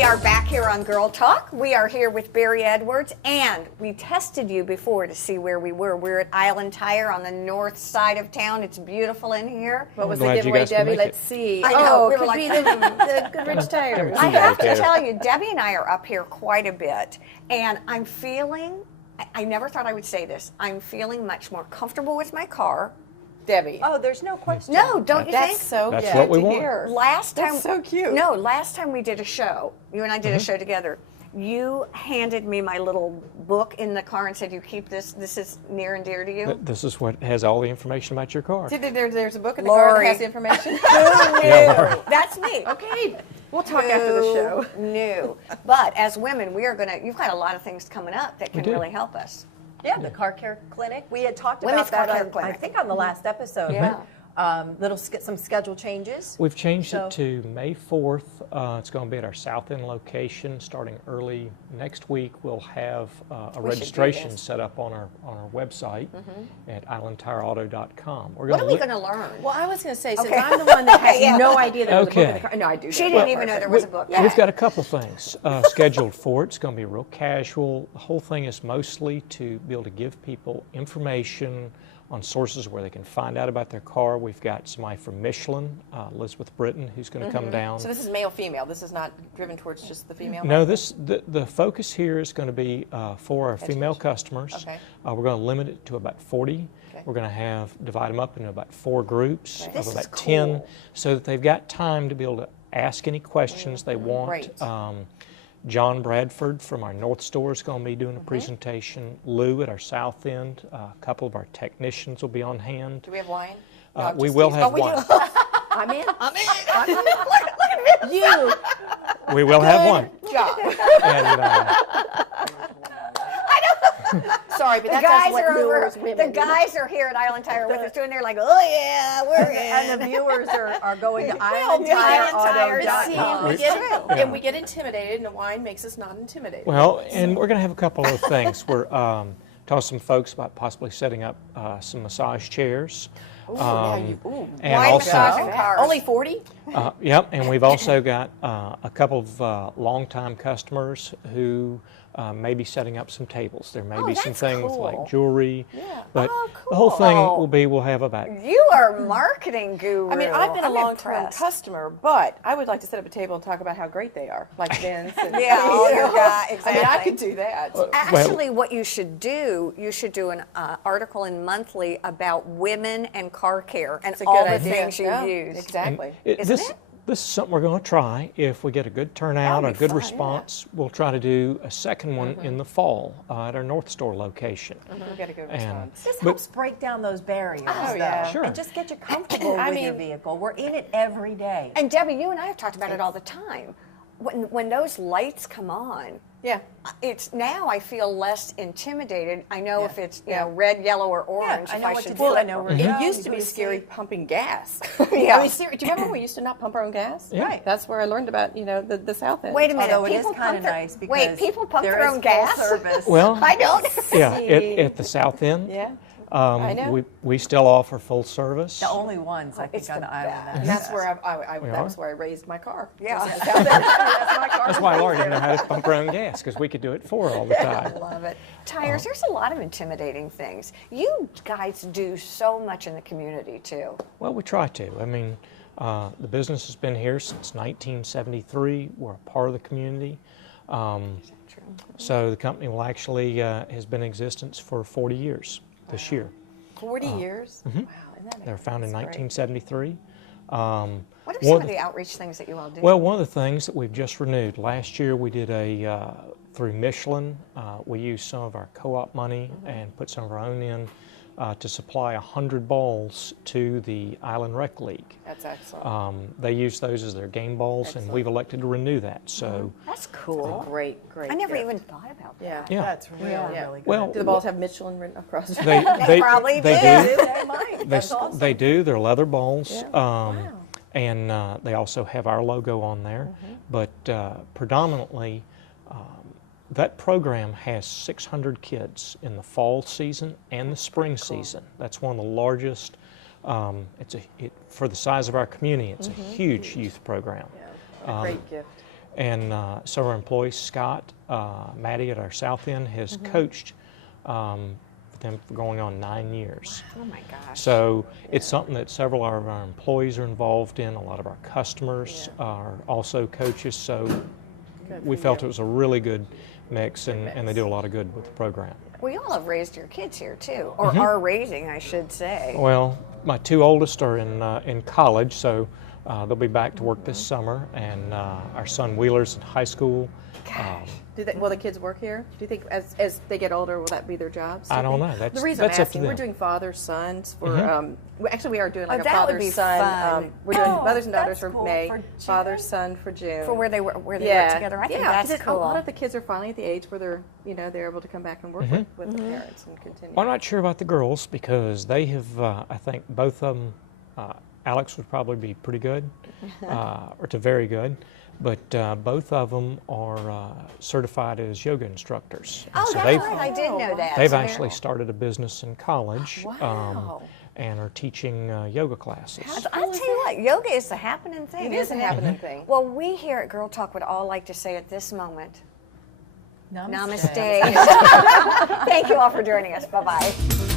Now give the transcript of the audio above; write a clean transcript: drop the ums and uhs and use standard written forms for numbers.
We are back here on Girl Talk. We are here with Barry Edwards, and we tested you before to see where we were. We're at Island Tire on the north side of town. It's beautiful in here. What was the giveaway, Debbie? Let's see. I know. Oh, it could be the Goodrich Tires. I have to tell you, Debbie and I are up here quite a bit, and I'm feeling, I never thought I would say this, I'm feeling much more comfortable with my car. Debbie. Oh, there's no question. No, don't you think? That's what we want. Last time, That's so cute. No, last time we did a show, you and I did a show together, you handed me my little book in the car and said, you keep this, this is near and dear to you. This is what has all the information about your car. There's a book in the car that has the information. That's me. Okay, we'll talk after the show. No. But as women, we are going to, you've got a lot of things coming up that can really help us. Yeah, the car care clinic. We had talked Women's about car care that, clinic. I think, on the last episode. Yeah. Some schedule changes. We've changed it to May 4th. It's going to be at our South End location starting early next week. We'll have a registration set up on our website at islandtireauto.com. What are we going to learn? Well, I was going to say, since I'm the one that has no idea there was a book in the car. No, I do. She didn't even know there was a book. We've got a couple of things scheduled for it. It's going to be real casual. The whole thing is mostly to be able to give people information on sources where they can find out about their car. We've got somebody from Michelin, Elizabeth Britton, who's going to come down. So this is male-female. This is not driven towards just the female? No, the focus here is going to be for our female customers. Okay. We're going to limit it to about 40. Okay. We're going to divide them up into about 4 groups of about 10, so that they've got time to be able to ask any questions they want. John Bradford from our North Store is going to be doing a presentation. Lou at our South End. A couple of our technicians will be on hand. Do we have wine? We will have wine. I'm in. Look at You. We will have wine. Job. And, Sorry, but the that's what lures women. The guys are here at Island Tire with us too, and they're like, oh yeah, we're in. And the viewers are going to islandtireauto.com. And we get intimidated, and the wine makes us not intimidated. well, and we're going to have a couple of things. We're talking to some folks about possibly setting up some massage chairs. And also, massage cars. Only 40? Yep, and we've also got a couple of longtime customers who may be setting up some tables. There may be some things like jewelry, but the whole thing will be we'll have about. You are a marketing guru. I mean, I've been a long-term impressed. customer, but I would like to set up a table and talk about how great they are, like Vince. And, Exactly. I mean, I could do that. Actually, what you should do an article in Monthly about women and car care and all the things you use. Exactly. This is something we're going to try. If we get a good turnout, a good response, we'll try to do a second one in the fall at our North Store location. We got a good response. This helps break down those barriers, Sure. and just get you comfortable with your vehicle. We're in it every day. And Debbie, you and I have talked about it all the time. When those lights come on, it's now I feel less intimidated. I know if it's red, yellow, or orange. I know what to do. Well, I know where to go. It used to be scary pumping gas. Yeah. I mean, do you remember when we used to not pump our own gas? Yeah. Right. That's where I learned about, the South End. Wait a minute. Although it is people kind pump of nice because wait, people pump there their is own gas? full service. Well, I don't. yeah, at the South End. Yeah. I know. We still offer full service. The only ones I think on the island. And that's where that was where I raised my car. Yeah. That's why Laura didn't know how to pump her own gas, because we could do it for her all the time. I love it. Tires, there's a lot of intimidating things. You guys do so much in the community, too. Well, we try to. I mean, the business has been here since 1973. We're a part of the community. So the company will actually has been in existence for 40 years this year. 40 years? Wow. Isn't that They were founded in 1973. What are some of the outreach things that you all do? Well, one of the things that we've just renewed, last year we did through Michelin, we used some of our co-op money and put some of our own in to supply 100 balls to the Island Rec League. That's excellent. They use those as their game balls, and we've elected to renew that. So that's cool. Great. I never even thought about that. yeah, That's really good. well, Do the balls have Michelin written across? they probably do. They might. That's awesome. They do. They're leather balls. And they also have our logo on there. But predominantly, that program has 600 kids in the fall season and the spring season. That's one of the largest. For the size of our community, it's a huge youth program. A great gift. And so our employee, Scott, Maddie at our south end, has coached them for going on 9 years. Oh my gosh. So it's something that several of our employees are involved in. A lot of our customers are also coaches. So we felt it was a really good mix, and they do a lot of good with the program. Well, you all have raised your kids here too, or are raising, I should say. Well, my two oldest are in college, so they'll be back to work this summer, and our son Wheeler's in high school. Will the kids work here? Do you think as they get older, will that be their jobs? I don't know. The reason that's I'm up to asking, we're them. doing fathers, sons for. Actually, we are doing like a that would be father's son. fun. We're doing mothers and daughters that's for cool. May, For father's son for June. For where they work together. I think yeah, that's 'cause cool. A lot of the kids are finally at the age where they're able to come back and work with the parents and continue. Well, I'm not sure about the girls because they have, I think both of them, Alex would probably be pretty good, or to very good, but both of them are certified as yoga instructors. And Oh, so that's they've, right. I did know that. they've So actually started a business in college. Wow. And are teaching yoga classes. I'll tell you what, yoga is the happening thing, It is a isn't happening thing. Well, we here at Girl Talk would all like to say at this moment, Namaste. Namaste. Thank you all for joining us. Bye-bye.